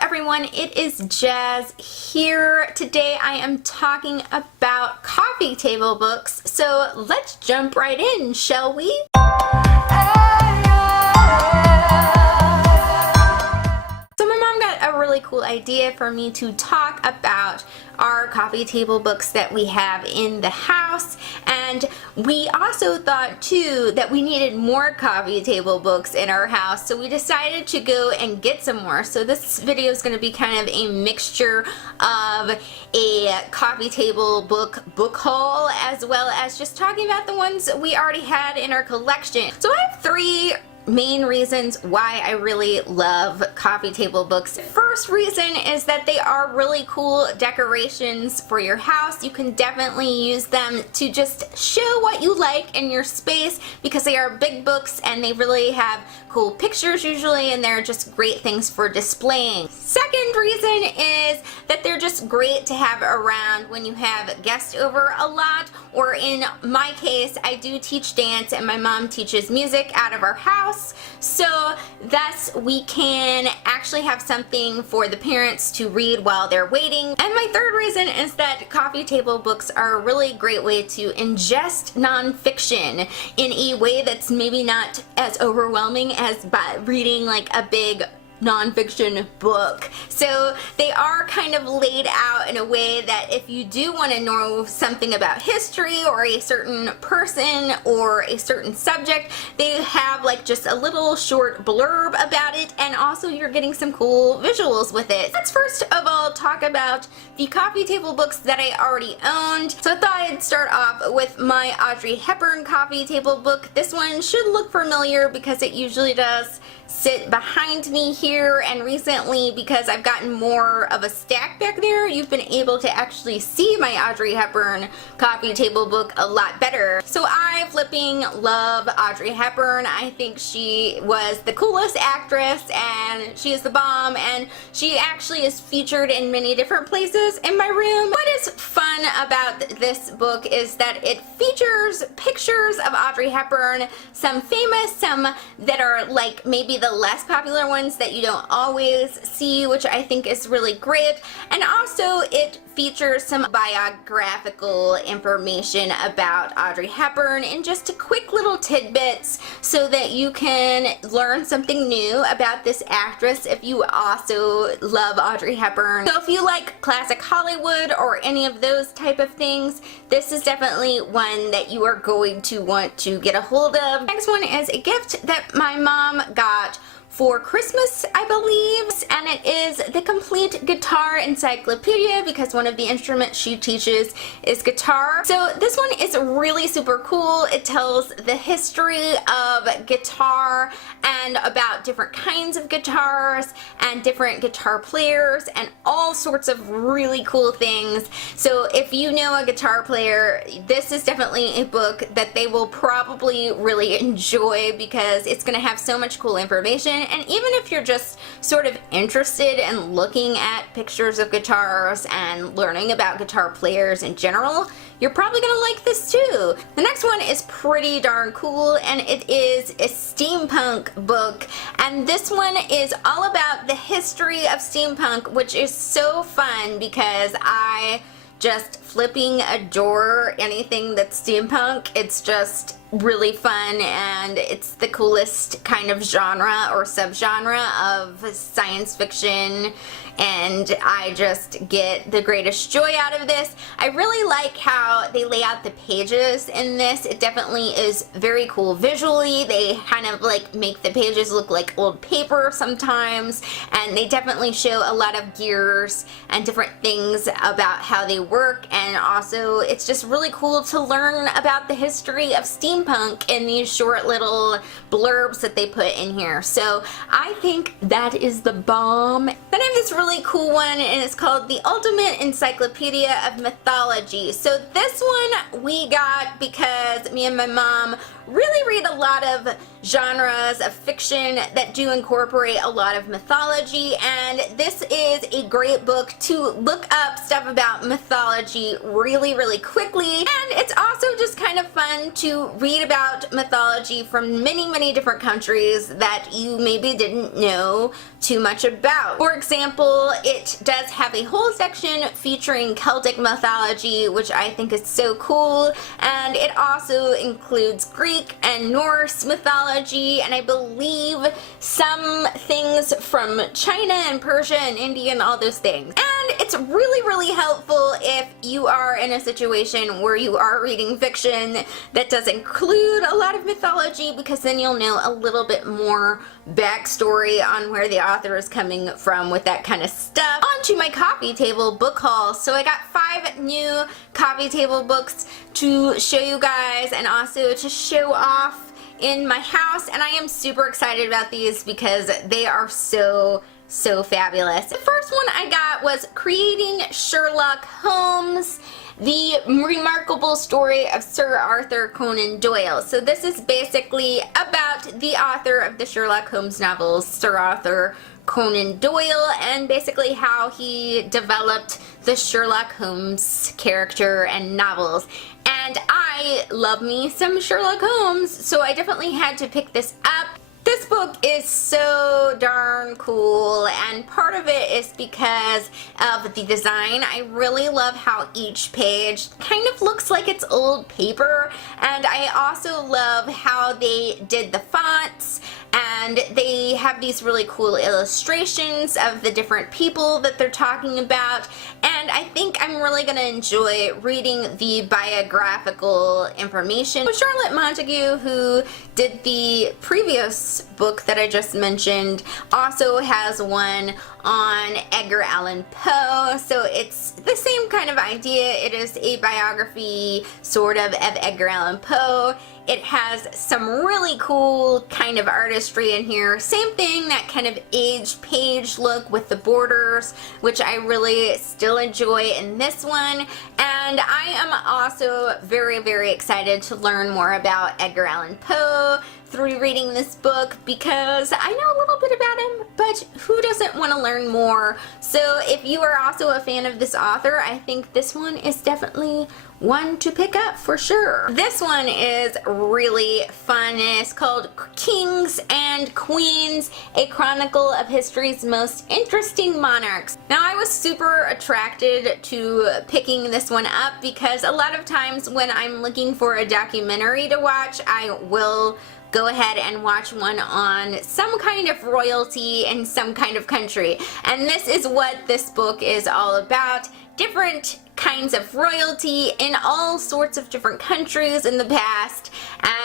everyone, it is Jazz here. Today I am talking about coffee table books, so let's jump right in, shall we? So my mom got a really cool idea for me to talk about our coffee table books that we have in the house, and we also thought too that we needed more coffee table books in our house, so we decided to go and get some more. So this video is going to be kind of a mixture of a coffee table book haul as well as just talking about the ones we already had in our collection. So I have three main reasons why I really love coffee table books. First reason is that they are really cool decorations for your house. You can definitely use them to just show what you like in your space because they are big books and they really have cool pictures usually, and they're just great things for displaying. Second reason is that they're just great to have around when you have guests over a lot, or in my case, I do teach dance and my mom teaches music out of our house, so thus we can actually have something for the parents to read while they're waiting. And my third reason is that coffee table books are a really great way to ingest nonfiction in a way that's maybe not as overwhelming as by reading like a big nonfiction book. So they are kind of laid out in a way that if you do want to know something about history or a certain person or a certain subject, they have like just a little short blurb about it, and also you're getting some cool visuals with it. Let's first of all talk about the coffee table books that I already owned. So I thought I'd start off with my Audrey Hepburn coffee table book. This one should look familiar because it usually does sit behind me here, and recently, because I've gotten more of a stack back there, you've been able to actually see my Audrey Hepburn coffee table book a lot better. So I flipping love Audrey Hepburn. I think she was the coolest actress and she is the bomb, and she actually is featured in many different places in my room. What is fun about this book is that it features pictures of Audrey Hepburn, some famous, some that are like maybe the less popular ones that you don't always see, which I think is really great. And also it features some biographical information about Audrey Hepburn and just quick little tidbits so that you can learn something new about this actress if you also love Audrey Hepburn. So if you like classic Hollywood or any of those type of things, this is definitely one that you are going to want to get a hold of. Next one is a gift that my mom got for Christmas, I believe, and it is the complete guitar encyclopedia because one of the instruments she teaches is guitar. So this one is really super cool. It tells the history of guitar and about different kinds of guitars and different guitar players and all sorts of really cool things. So if you know a guitar player, this is definitely a book that they will probably really enjoy because it's going to have so much cool information. And even if you're just sort of interested in looking at pictures of guitars and learning about guitar players in general, you're probably gonna like this too. The next one is pretty darn cool, and it is a steampunk book, and this one is all about the history of steampunk, which is so fun because I just flipping adore anything that's steampunk. It's just really fun, and it's the coolest kind of genre or subgenre of science fiction, and I just get the greatest joy out of this. I really like how they lay out the pages in this. It definitely is very cool visually. They kind of like make the pages look like old paper sometimes, and they definitely show a lot of gears and different things about how they work, and also it's just really cool to learn about the history of steampunk in these short little blurbs that they put in here. So I think that is the bomb. Then I have this really cool one, and it's called The Ultimate Encyclopedia of Mythology. So this one we got because me and my mom really read a lot of genres of fiction that do incorporate a lot of mythology, and this is a great book to look up stuff about mythology really, really quickly. And it's also just kind of fun to read about mythology from many, many different countries that you maybe didn't know too much about. For example, it does have a whole section featuring Celtic mythology, which I think is so cool, and it also includes Greek and Norse mythology, and I believe some things from China and Persia and India and all those things. And it's really, really helpful if you are in a situation where you are reading fiction that does include a lot of mythology, because then you'll know a little bit more backstory on where the author is coming from with that kind of stuff. On to my coffee table book haul. So I got 5 new coffee table books to show you guys and also to show off in my house, and I am super excited about these because they are so fabulous. The first one I got was Creating Sherlock Holmes, the remarkable story of Sir Arthur Conan Doyle. So this is basically about the author of the Sherlock Holmes novels, Sir Arthur Conan Doyle, and basically how he developed the Sherlock Holmes character and novels. And I love me some Sherlock Holmes, so I definitely had to pick this up. This book is so darn cool, and part of it is because of the design. I really love how each page kind of looks like it's old paper, and I also love how they did the fonts, and they have these really cool illustrations of the different people that they're talking about, and I think I'm really going to enjoy reading the biographical information. Charlotte Montague, who did the previous book that I just mentioned, also has one on Edgar Allan Poe, so it's the same kind of idea. It is a biography sort of Edgar Allan Poe. It has some really cool kind of artistry in here. Same thing, that kind of aged page look with the borders, which I really still enjoy in this one. And I am also very excited to learn more about Edgar Allan Poe through reading this book, because I know a little bit about him, but who doesn't want to learn more? So if you are also a fan of this author, I think this one is definitely one to pick up for sure. This one is really fun. It's called Kings and Queens, a chronicle of history's most interesting monarchs. Now, I was super attracted to picking this one up because a lot of times when I'm looking for a documentary to watch, I will go ahead and watch one on some kind of royalty in some kind of country. And this is what this book is all about. Different kinds of royalty in all sorts of different countries in the past,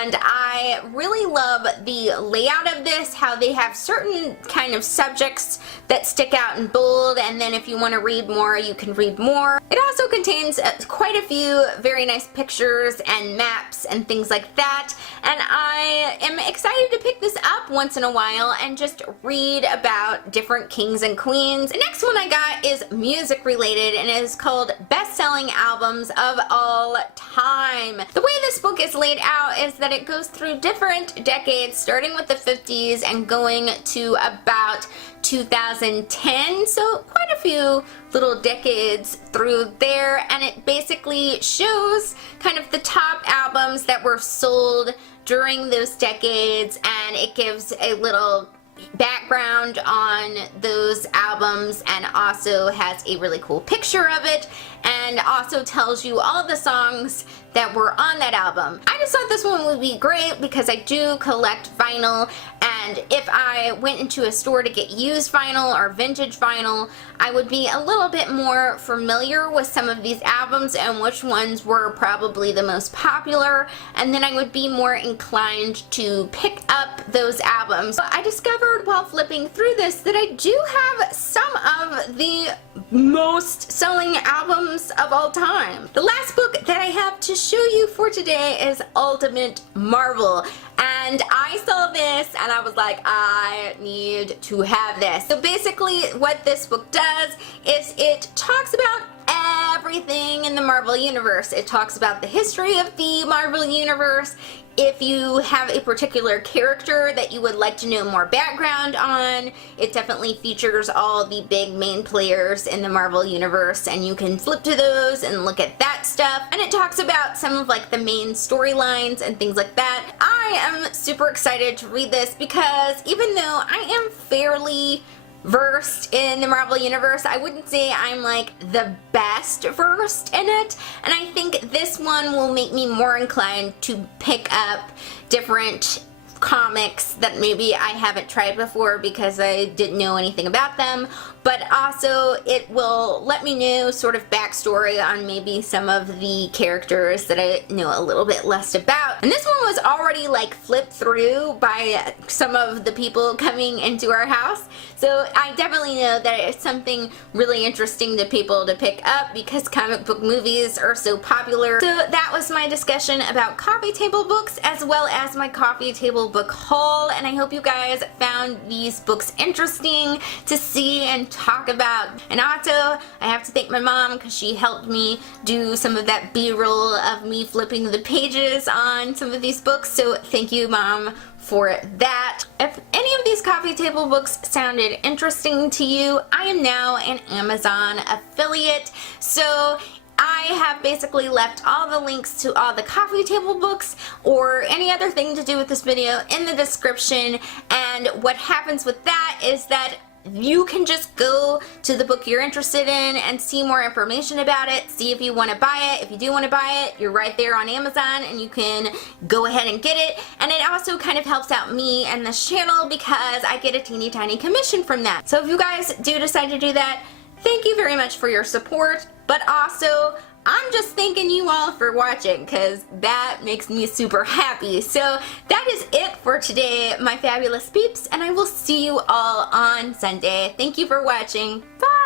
and I really love the layout of this, how they have certain kind of subjects that stick out in bold, and then if you want to read more, you can read more. It also contains quite a few very nice pictures and maps and things like that, and I am excited to pick this up once in a while and just read about different kings and queens. The next one I got is music related, and it is called Best-selling albums of all time. The way this book is laid out is that it goes through different decades, starting with the 50s and going to about 2010, so quite a few little decades through there, and it basically shows kind of the top albums that were sold during those decades, and it gives a little background on those albums and also has a really cool picture of it, and also tells you all the songs that were on that album. I just thought this one would be great because I do collect vinyl, and if I went into a store to get used vinyl or vintage vinyl, I would be a little bit more familiar with some of these albums and which ones were probably the most popular, and then I would be more inclined to pick up those albums. But I discovered while flipping through this that I do have some of the most selling albums of all time. The last book that I have to show you for today is Ultimate Marvel, and I saw this and I was like, I need to have this. So basically what this book does is it talks about everything in the Marvel Universe. It talks about the history of the Marvel Universe. If you have a particular character that you would like to know more background on, it definitely features all the big main players in the Marvel Universe, and you can flip to those and look at that stuff. And it talks about some of like the main storylines and things like that. I am super excited to read this because even though I am fairly versed in the Marvel Universe, I wouldn't say I'm like the best versed in it, and I think this one will make me more inclined to pick up different comics that maybe I haven't tried before because I didn't know anything about them, but also it will let me know sort of backstory on maybe some of the characters that I know a little bit less about. And this one was already like flipped through by some of the people coming into our house, so I definitely know that it's something really interesting to people to pick up because comic book movies are so popular. So that was my discussion about coffee table books as well as my coffee table book haul, and I hope you guys found these books interesting to see and talk about. And also, I have to thank my mom because she helped me do some of that B-roll of me flipping the pages on some of these books, so thank you, Mom, for that. If any of these coffee table books sounded interesting to you, I am now an Amazon affiliate, so I have basically left all the links to all the coffee table books or any other thing to do with this video in the description, and what happens with that is that you can just go to the book you're interested in and see more information about it, see if you want to buy it. If you do want to buy it, you're right there on Amazon and you can go ahead and get it. And it also kind of helps out me and this channel because I get a teeny tiny commission from that. So if you guys do decide to do that, thank you very much for your support, but also I'm just thanking you all for watching because that makes me super happy. So that is it for today, my fabulous peeps, and I will see you all on Sunday. Thank you for watching. Bye!